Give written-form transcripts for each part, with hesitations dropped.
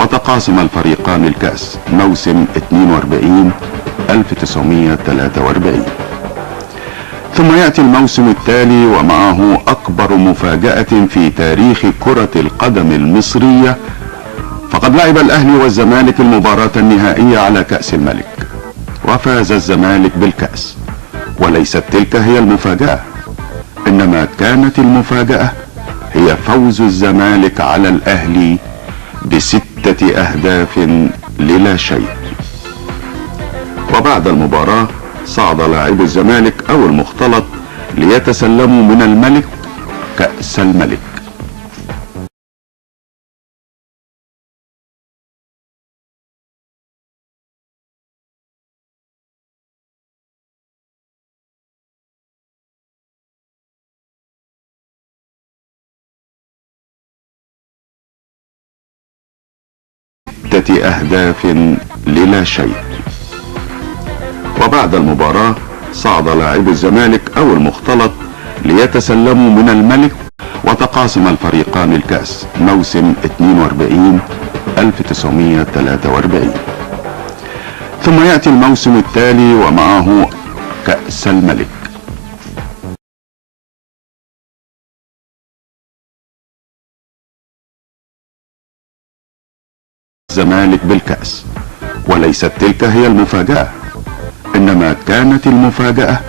وتقاسم الفريقان الكأس موسم 42-1943. ثم يأتي الموسم التالي ومعه أكبر مفاجأة في تاريخ كرة القدم المصرية، فقد لعب الأهلي والزمالك المباراة النهائية على كأس الملك، وفاز الزمالك بالكأس. وليست تلك هي المفاجأة، إنما كانت المفاجأة هي فوز الزمالك على الأهلي ب6 أهداف للا شيء. وبعد المباراة صعد لاعبو الزمالك أو المختلط ليتسلموا من الملك كأس الملك. أهداف للا شيء. وبعد المباراة صعد لاعبو الزمالك أو المختلط ليتسلموا من الملك، وتقاسم الفريقان الكأس موسم 42-1943. ثم يأتي الموسم التالي ومعه كأس الملك. الزمالك بالكأس. وليست تلك هي المفاجأة، إنما كانت المفاجأة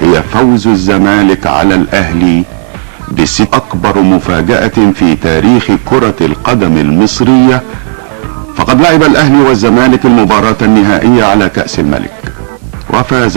هي فوز الزمالك على الأهلي أكبر مفاجأة في تاريخ كرة القدم المصرية، فقد لعب الأهلي والزمالك المباراة النهائية على كأس الملك، وفاز